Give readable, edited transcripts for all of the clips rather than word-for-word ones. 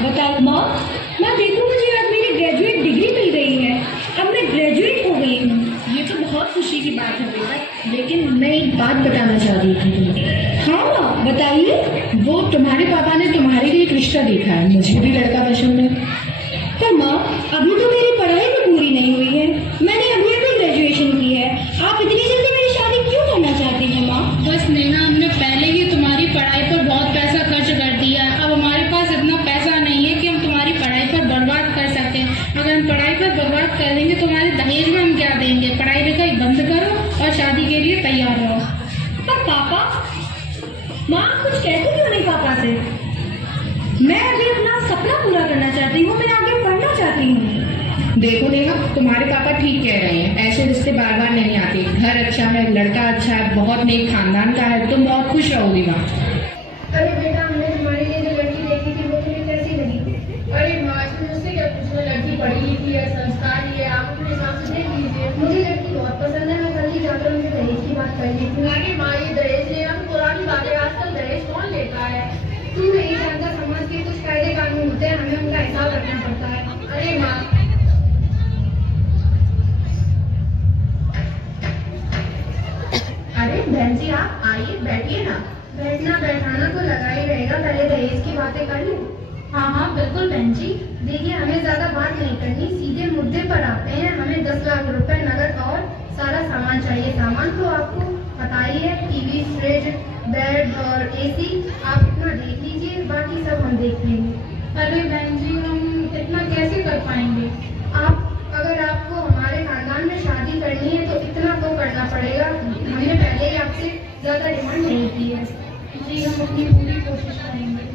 बताओ माँ। माँ देखो, मुझे आज मेरी ग्रेजुएट डिग्री मिल गई है। अब मैं ग्रेजुएट हो गई हूँ। ये तो बहुत खुशी की बात है बेटा, लेकिन मैं एक बात बताना चाह रही थी तुम्हें। हाँ माँ, बताइए। वो तुम्हारे पापा ने तुम्हारे लिए एक रिश्ता देखा है, मुझे भी लड़का पसंद है। पर माँ, अभी तो मेरी पढ़ाई भी पूरी नहीं हुई है। मैंने अभी अभी ग्रेजुएशन की है। आप इतनी जल्दी मेरी शादी क्यों करना चाहती हैं माँ? बस नेहा, हमने पहले ही तुम्हारी पढ़ाई पर बहुत पैसा खर्च कर दिया है। अब हमारे पास इतना पैसा नहीं है कि हम तुम्हारी पढ़ाई पर बर्बाद कर सकते हैं। अगर हम पढ़ाई पर बर्बाद कर देंगे तो हमारे दहेज में हम क्या देंगे? पढ़ाई लिखाई बंद करो और शादी के लिए तैयार रहो। पर पापा, माँ कुछ कहती क्यों नहीं पापा से? मैं अभी अपना सपना पूरा करना चाहती हूँ। मैं आगे पढ़ना चाहती हूँ। देखो नेहा, तुम्हारे पापा ठीक कह रहे हैं, ऐसे रिश्ते बार बार नहीं आते। घर अच्छा है, लड़का अच्छा है, बहुत नेक खानदान का है, तुम बहुत खुश रहोगी माँ। अरे बेटा, हमने तुम्हारे लिए जो लड़की देखी थी वो तुम्हें कैसी लगी? अरे माँ, इसमें मुझसे क्या पूछना, लड़की पढ़ी लिखी है, संस्कारी है, आप अपने हिसाब से देख लीजिए। मुझे लड़की बहुत पसंद है, मैं कल ही जाकर उनसे दहेज की बात कर ली थी। अरे माँ, ये दहेज लेना तो पुरानी बात है, आजकल दहेज कौन लेता है? तू नहीं जानता, समाज के कुछ कायदे कानून होते हैं, हमें उनका हिसाब रखना पड़ता है। अरे माँ, अरे बहन जी, आप आइए, बैठिए ना। बैठना बैठाना तो लगा ही रहेगा, पहले दहेज की बातें कर लूं। हाँ हाँ बिल्कुल बहन जी। देखिए, हमें ज्यादा बात नहीं करनी, सीधे मुद्दे पर आते हैं। हमें 10 लाख रुपए नगद और सारा सामान चाहिए। सामान तो आपको पता ही है, टीवी, फ्रिज, बेड और एसी। आप इतना देख लीजिए, बाकी सब हम देख लेंगे। अरे बहन जी, हम इतना कैसे कर पाएंगे? अगर आपको हमारे खानदान में शादी करनी है तो इतना तो करना पड़ेगा। हमने पहले ही आपसे ज्यादा डिमांड नहीं की है। जी, हम अपनी पूरी कोशिश करेंगे।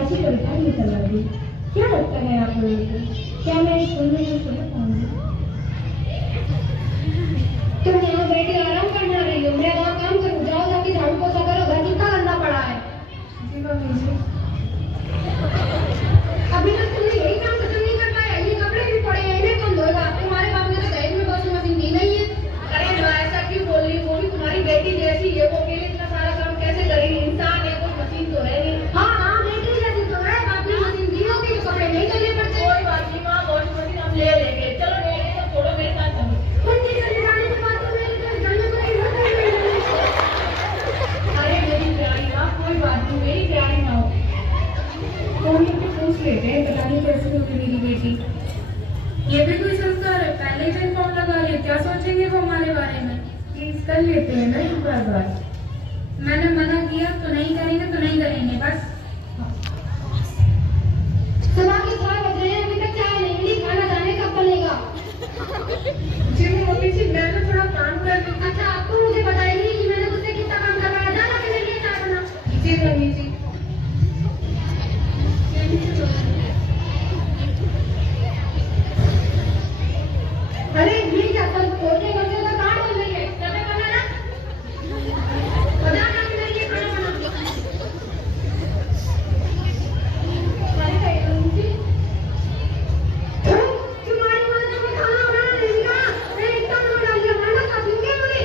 इस लड़का निकल आई। क्या लगता है आप लोगों को? क्या मैं इस उम्र को समझ पाऊंगी? तुम यहाँ बैठ के आराम करना रही हो, मैं वहाँ काम करूँ। जाओ, जाके झाड़ू पोछा करो, घर कितना गंदा पड़ा है। जी मम्मी जी। अभी तक तुमने यही काम खत्म नहीं कर पाया। ये कपड़े भी पड़े हैं, इन्हें कौन धोएगा? तुम्हारे बाप ने तो दहेज में वॉशिंग मशीन दी नहीं है। अरे माँ, ऐसा क्यों बोल रही? वो भी तुम्हारी बेटी जैसी है, वो अकेले इतना सारा काम कैसे करेगी? इंसान है, कोई मशीन तो है नहीं। हाँ हाँ, बेटी जैसी तो है, बाप ने मशीन दी होगी तो कपड़े नहीं धोने पड़ते। कोई बात नहीं माँ, वॉशिंग मशीन हम ले लेंगे। चलो ले लेंगे, तो छोड़ो, मेरे साथ चलो। उनकी चले जाने के बाद तो मेरे घर जाने को नहीं होता। अरे मेरी प्यारी माँ, कोई बात नहीं, मेरी प्यारी माँ। फोन पे पूछ लेते हैं, पता नहीं कैसे होगी मेरी बेटी। ये भी कोई संस्कार है? पहले ही दिन फोन लगा लिया, क्या सोचेंगे वो हमारे बारे में? प्लीज कर लेते हैं ना एक बार बात। मैंने मना किया तो नहीं करेंगे तो नहीं करेंगे, बस। सुबह के 6 बज रहे हैं, अभी तक चाय नहीं मिली। खाना जाने कब बनेगा? जी मम्मी जी, मैं ना थोड़ा काम कर रही हूँ। अच्छा, आपको मुझे बताइए कि मैंने मुझसे कितना काम करवाया? जाना के लिए चाय बना। जी मम्मी जी। अरे ये क्या सब छोटे बच्चों का काम हो रही है? समय बना ना, बजाना के लिए खाना बना। तुम्हारी माँ ने तुम्हें खाना बनाना नहीं सिखाया? मैं इतना बना डाल दिया, खाना खा लूंगी मुझे।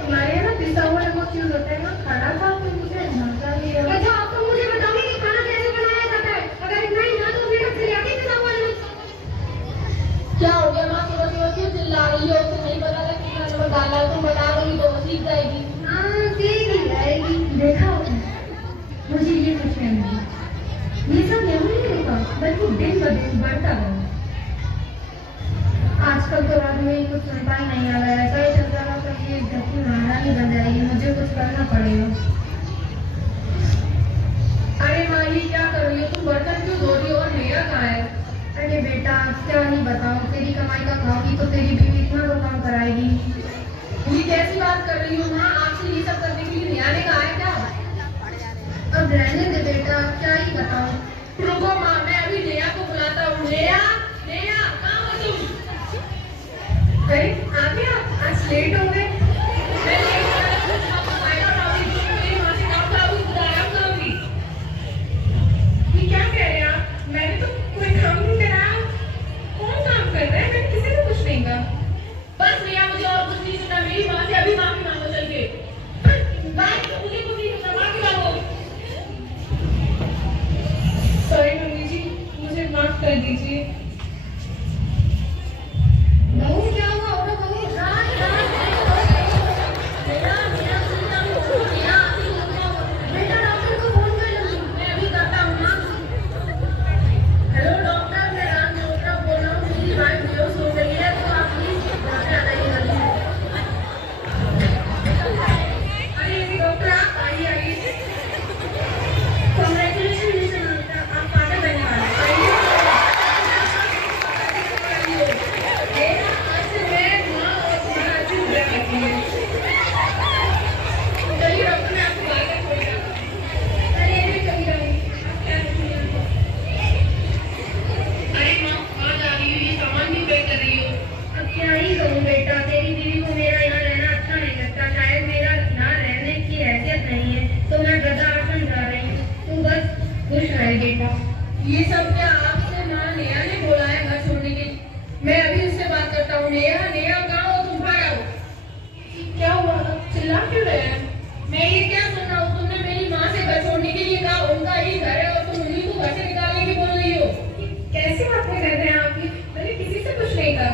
तुम्हारे यहाँ पिसा हुआ वो चीज होता है ना, खाना खाओ तो मुझे मजा नहीं है। अच्छा, आप तो मुझे बताओगे कि खाना कैसे बनाया जाता है? अगर इतना ही ना तो मेरे घर से आके पिसा हुआ नहीं। क्या हो गया माँ, सुबह सुबह क्यों चिल्ला रही हो? तुम नहीं पता था कितना नमक डाला? तुम बता रही तो सीख जाएगी। हाँ, सीख ही जाएगी। देखा मुझे ये कुछ नहीं, ये सब यहाँ नहीं होता, बल्कि दिन ब दिन बढ़ता गया। आजकल तो रात में कुछ सुनता ही नहीं आ रहा है। ऐसा ही चलता रहा तो ये घर की महारानी बन जाएगी। मुझे कुछ करना पड़ेगा। अरे माँ, ये क्या कर रही हो? तुम बर्तन क्यों धो रही हो? और मेरा कहाँ है? अरे बेटा, क्या ही बताऊं, तेरी कमाई का खाओगी तो तेरी बीवी इतना तो काम कराएगी। ये कैसी बात कर रही हो माँ? आपसे ये सब करने के लिए नियाने का है क्या? अब रहने दे बेटा, क्या ही बताऊं। रुको माँ, मैं अभी नेहा को बुलाता हूँ। बताऊं? नेहा, नेहा कहाँ हो तुम? बाहर आओ। क्या हुआ? चिल्ला क्यों रहे हैं? मैं ये क्या सुन रहा हूँ? तुमने मेरी माँ से घर छोड़ने के लिए कहा, उनका ही घर है और तुम उन्हीं को घर से निकालने की बोल रही हो। कैसी बातें कर रहे हैं आप ये? मैंने किसी से कुछ नहीं कहा।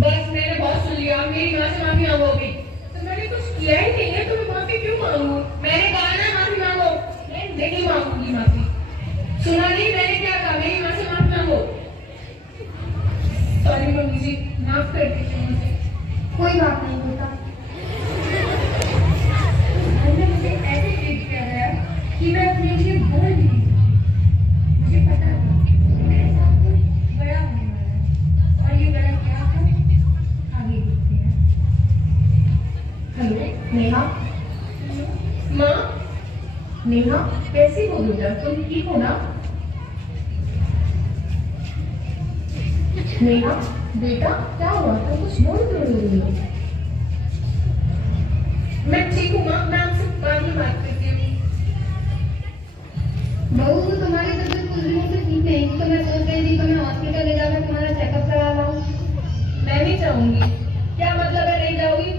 बस मैंने बहुत सुन लिया, मेरी माँ से माफी मांगोगी। तो मैंने कुछ किया ही नहीं है, तो मैं माफी क्यों मांगू? मैंने कहा ना माफी मांगो। मैं नहीं मांगूंगी माफी। सुना नहीं मैंने क्या कहा? मेरी माँ से माफी मांगो। सॉरी मम्मी जी, माफ कर दीजिए मुझे। कोई बात नहीं बेटा। मैंने मुझे ऐसे ट्रीट किया गया कि मैं अपने लिए बोल भी नहीं सकती। मुझे पता था मेरे साथ कुछ बड़ा होने वाला है और ये बड़ा क्या है आगे देखते हैं। हेलो नेहा। माँ, नेहा कैसी हो बेटा, तुम ठीक हो ना? नेहा बेटा क्या हुआ, तुम कुछ बोल क्यों रही हो? मैं ठीक हूँ माँ, मैं आपसे बाद में बात करती हूँ। बहू तुम्हारी तबीयत कुछ दिनों से ठीक नहीं, तो मैं सोच रही थी तुम्हें हॉस्पिटल ले जाकर तुम्हारा चेकअप करा लाऊं। मैं नहीं चाहूंगी। क्या मतलब है नहीं जाऊंगी?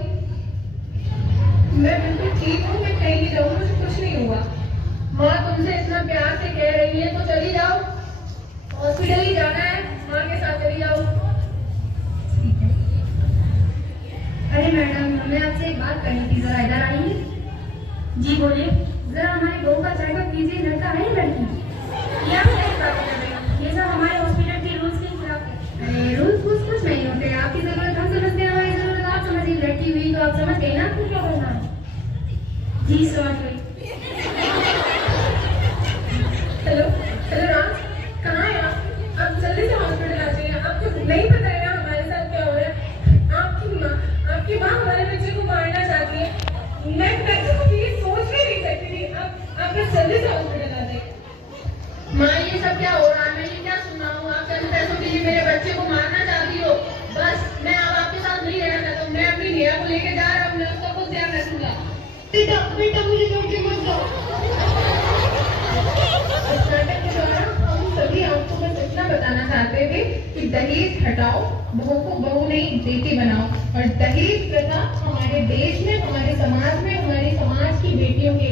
मैं बिल्कुल ठीक हूँ, मैं कहीं नहीं जाऊंगी, मुझे कुछ नहीं हुआ। माँ तुमसे इतना प्यार से कह रही है तो चली जाओ, हॉस्पिटल ही जाना है, माँ के साथ चली जाओ। ठीक है। अरे मैडम हमें आपसे एक बात करनी थी, जरा इधर आइए। जी बोलिए। जरा हमारी बहू का चेकअप कीजिए, लड़का है या लड़की? ये आप कैसी बातें कर रहे हैं? ये सब हमारे हॉस्पिटल के रूल्स के खिलाफ है। अरे रूल्स कुछ नहीं होते, आपकी जरूरत हम समझते हैं, हमारी जरूरत आप समझिए। लड़की हुई तो आप समझ गई ना आपको क्या करना है। जी समझ गई। हेलो हेलो राज, कहाँ है आप जल्दी से हॉस्पिटल आ जाइए। आपको नहीं पता है ना हमारे साथ क्या हो रहा है? आपकी माँ हमारे बच्चे को मारना चाहती है। मैं कभी ये सोच भी नहीं सकती थी। आप बस जल्दी से हॉस्पिटल आ जाइए। माँ ये सब क्या हो रहा है? मैं ये क्या सुन रहा हूँ? आप चंद पैसों के लिए मेरे बच्चे को मारना चाहती हो। बस मैं अब आपके साथ नहीं रहना चाहता हूँ। मैं अपनी नेहा को लेकर जा रहा हूँ, मैं उसका खुद ध्यान रखूंगा। बेटा बेटा मुझे छोड़ के मत जाओ। इस नाटक के द्वारा हम सभी आपको बस इतना बताना चाहते थे कि दहेज हटाओ, बहू को बहू नहीं बेटी बनाओ। और दहेज प्रथा हमारे देश में, हमारे समाज में, हमारी समाज की बेटियों के